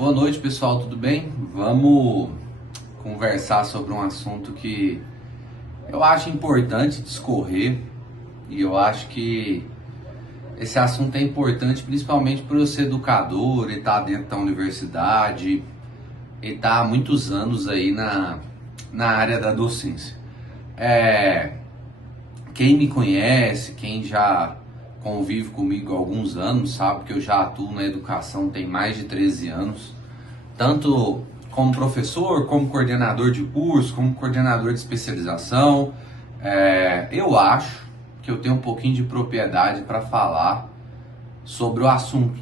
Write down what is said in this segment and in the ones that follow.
Boa noite, pessoal, tudo bem? Vamos conversar sobre um assunto que eu acho importante discorrer e eu acho que esse assunto é importante principalmente para eu ser educador e estar dentro da universidade e estar há muitos anos aí na área da docência. Quem me conhece, quem já convive comigo há alguns anos, sabe que eu já atuo na educação tem mais de 13 anos, tanto como professor, como coordenador de curso, como coordenador de especialização. Eu acho que eu tenho um pouquinho de propriedade para falar sobre o assunto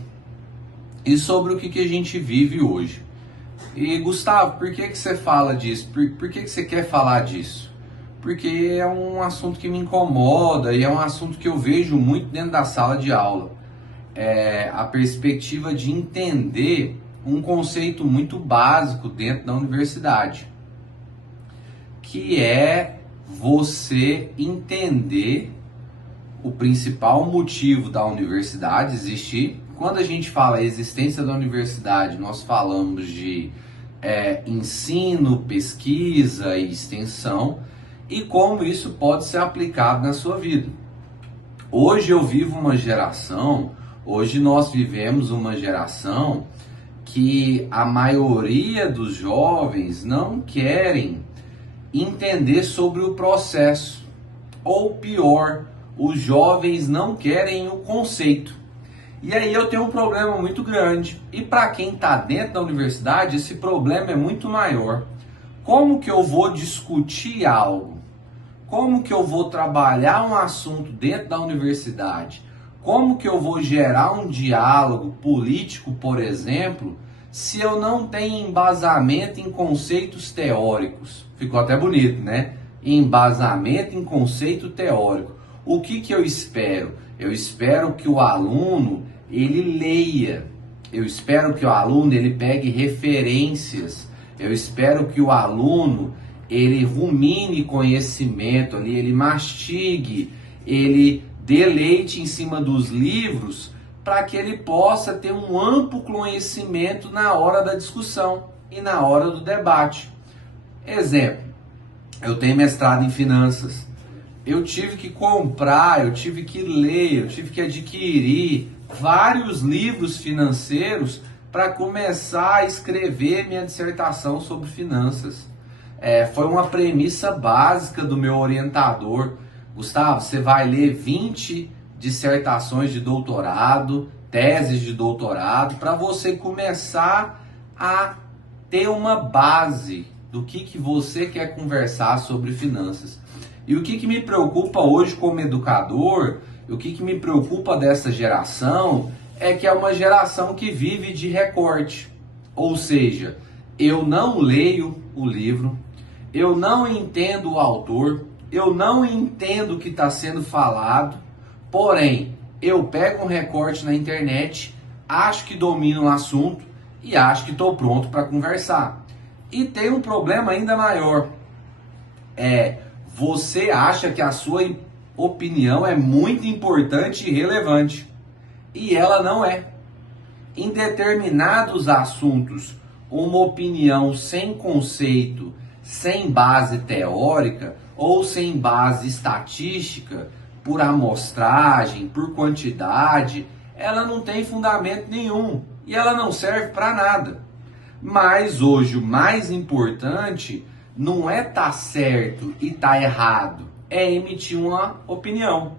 e sobre o que a gente vive hoje. E Gustavo, por que você fala disso? Por que você quer falar disso? Porque é um assunto que me incomoda e é um assunto que eu vejo muito dentro da sala de aula. A perspectiva de entender um conceito muito básico dentro da universidade, que é você entender o principal motivo da universidade existir. Quando a gente fala a existência da universidade, nós falamos de ensino, pesquisa e extensão, e como isso pode ser aplicado na sua vida. Hoje nós vivemos uma geração que a maioria dos jovens não querem entender sobre o processo, ou pior, os jovens não querem o conceito. E aí eu tenho um problema muito grande, e para quem está dentro da universidade, esse problema é muito maior. Como que eu vou discutir algo? Como que eu vou trabalhar um assunto dentro da universidade? Como que eu vou gerar um diálogo político, por exemplo, se eu não tenho embasamento em conceitos teóricos? Ficou até bonito, né? Embasamento em conceito teórico. O que eu espero? Eu espero que o aluno, ele leia. Eu espero que o aluno, ele pegue referências. Eu espero que o aluno, ele rumine conhecimento ali, ele mastigue, ele dê leite em cima dos livros, para que ele possa ter um amplo conhecimento na hora da discussão e na hora do debate. Exemplo, eu tenho mestrado em finanças. Eu tive que comprar, eu tive que ler, eu tive que adquirir vários livros financeiros para começar a escrever minha dissertação sobre finanças. Foi uma premissa básica do meu orientador. Gustavo, você vai ler 20 dissertações de doutorado, teses de doutorado, para você começar a ter uma base do que você quer conversar sobre finanças. E o que me preocupa hoje como educador, o que me preocupa dessa geração, é que é uma geração que vive de recorte. Ou seja, eu não leio o livro, eu não entendo o autor, eu não entendo o que está sendo falado, porém, eu pego um recorte na internet, acho que domino o assunto e acho que estou pronto para conversar. E tem um problema ainda maior. Você acha que a sua opinião é muito importante e relevante. E ela não é. Em determinados assuntos, uma opinião sem conceito, sem base teórica ou sem base estatística, por amostragem, por quantidade, ela não tem fundamento nenhum e ela não serve para nada. Mas hoje o mais importante não é estar certo e estar errado, é emitir uma opinião,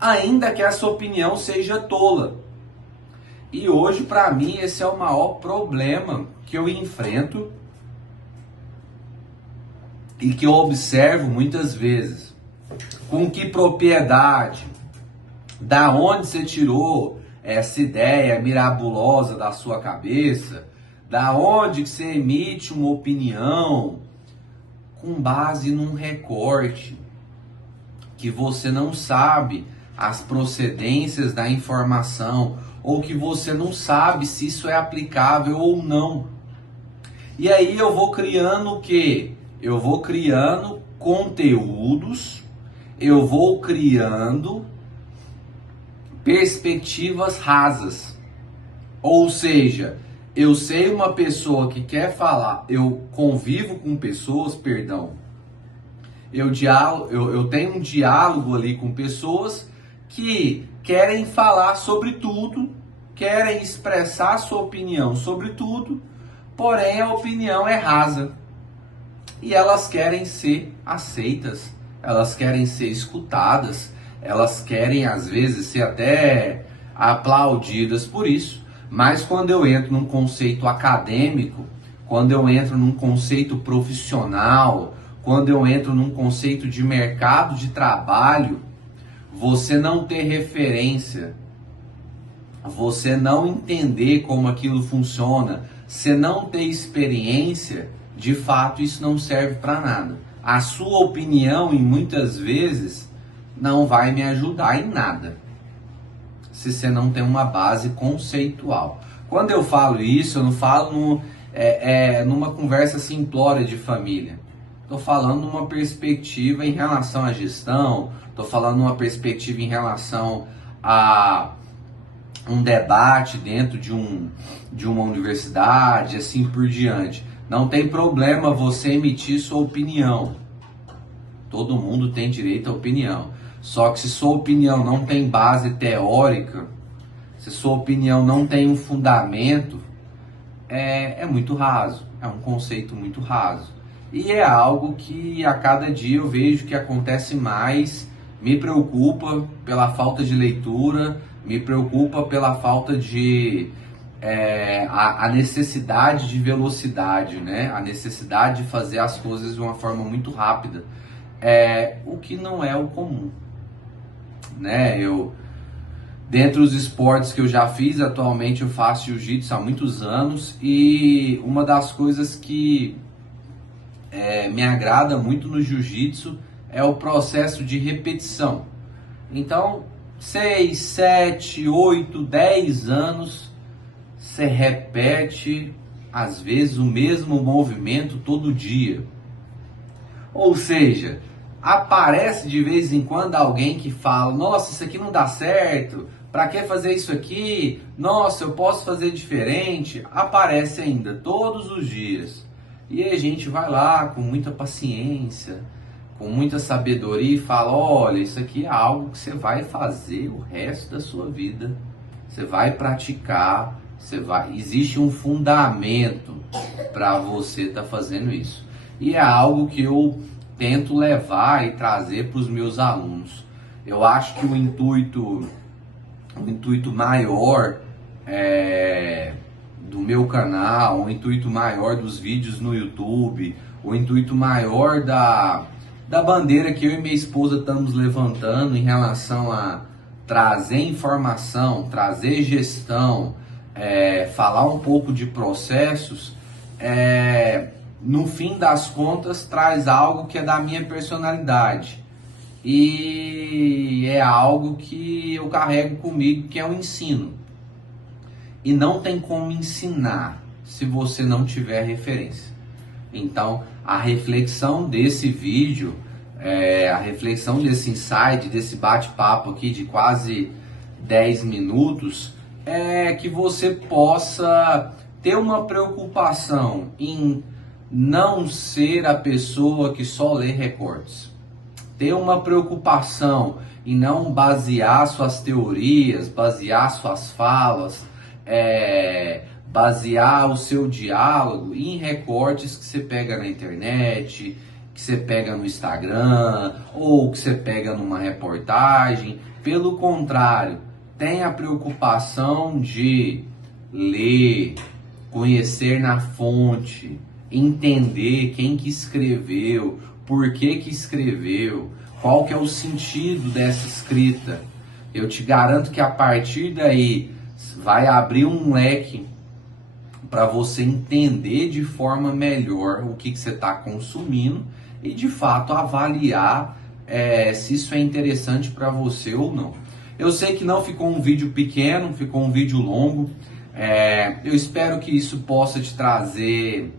ainda que essa opinião seja tola. E hoje, para mim, esse é o maior problema que eu enfrento e que eu observo muitas vezes. Com que propriedade? Da onde você tirou essa ideia mirabulosa da sua cabeça? Da onde que você emite uma opinião com base num recorte que você não sabe as procedências da informação, ou que você não sabe se isso é aplicável ou não. E aí eu vou criando o quê? Eu vou criando conteúdos, eu vou criando perspectivas rasas. Ou seja, eu sei uma pessoa que quer falar, eu convivo com pessoas, perdão, eu tenho um diálogo ali com pessoas que querem falar sobre tudo, querem expressar sua opinião sobre tudo, porém a opinião é rasa. E elas querem ser aceitas, elas querem ser escutadas, elas querem às vezes ser até aplaudidas por isso. Mas quando eu entro num conceito acadêmico, quando eu entro num conceito profissional, quando eu entro num conceito de mercado de trabalho, você não ter referência, você não entender como aquilo funciona, você não ter experiência, de fato isso não serve para nada. A sua opinião, em muitas vezes, não vai me ajudar em nada, se você não tem uma base conceitual. Quando eu falo isso, eu não falo numa conversa simplória de família. Estou falando numa perspectiva em relação à gestão, estou falando numa perspectiva em relação a um debate dentro de uma universidade, assim por diante. Não tem problema você emitir sua opinião. Todo mundo tem direito à opinião. Só que se sua opinião não tem base teórica, se sua opinião não tem um fundamento, é muito raso, é um conceito muito raso. E é algo que a cada dia eu vejo que acontece mais, me preocupa pela falta de leitura, me preocupa pela falta de... a necessidade de velocidade, né? A necessidade de fazer as coisas de uma forma muito rápida, o que não é o comum, né? Dentre os esportes que eu já fiz, atualmente eu faço jiu-jitsu há muitos anos, e uma das coisas que me agrada muito no jiu-jitsu é o processo de repetição. Então, 6, 7, 8, 10 anos, você repete, às vezes, o mesmo movimento todo dia. Ou seja, aparece de vez em quando alguém que fala: nossa, isso aqui não dá certo, para que fazer isso aqui? Nossa, eu posso fazer diferente. Aparece ainda todos os dias. E aí a gente vai lá com muita paciência, com muita sabedoria e fala: olha, isso aqui é algo que você vai fazer o resto da sua vida. Você vai praticar, existe um fundamento para você estar fazendo isso. E é algo que eu tento levar e trazer para os meus alunos. Eu acho que o intuito maior do meu canal, o intuito maior dos vídeos no YouTube, o intuito maior da bandeira que eu e minha esposa estamos levantando em relação a trazer informação, trazer gestão, falar um pouco de processos, no fim das contas traz algo que é da minha personalidade e é algo que eu carrego comigo, que é o ensino. E não tem como ensinar se você não tiver referência. Então, a reflexão desse vídeo, a reflexão desse insight, desse bate-papo aqui de quase 10 minutos, é que você possa ter uma preocupação em não ser a pessoa que só lê recortes. Ter uma preocupação em não basear suas teorias, basear suas falas, basear o seu diálogo em recortes que você pega na internet, que você pega no Instagram ou que você pega numa reportagem. Pelo contrário, tenha a preocupação de ler, conhecer na fonte, entender quem que escreveu, por que que escreveu, qual que é o sentido dessa escrita. Eu te garanto que a partir daí vai abrir um leque para você entender de forma melhor o que você está consumindo e de fato avaliar se isso é interessante para você ou não. Eu sei que não ficou um vídeo pequeno, ficou um vídeo longo. Eu espero que isso possa te trazer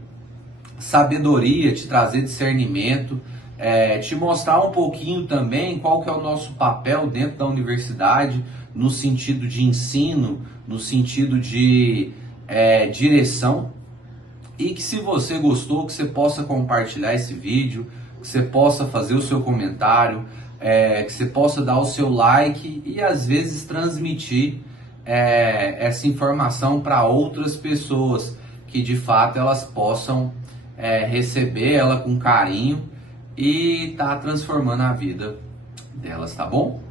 sabedoria, te trazer discernimento, te mostrar um pouquinho também qual que é o nosso papel dentro da universidade, no sentido de ensino, no sentido de direção, e que se você gostou, que você possa compartilhar esse vídeo, que você possa fazer o seu comentário, que você possa dar o seu like e às vezes transmitir essa informação para outras pessoas, que de fato elas possam receber ela com carinho e tá transformando a vida delas, tá bom?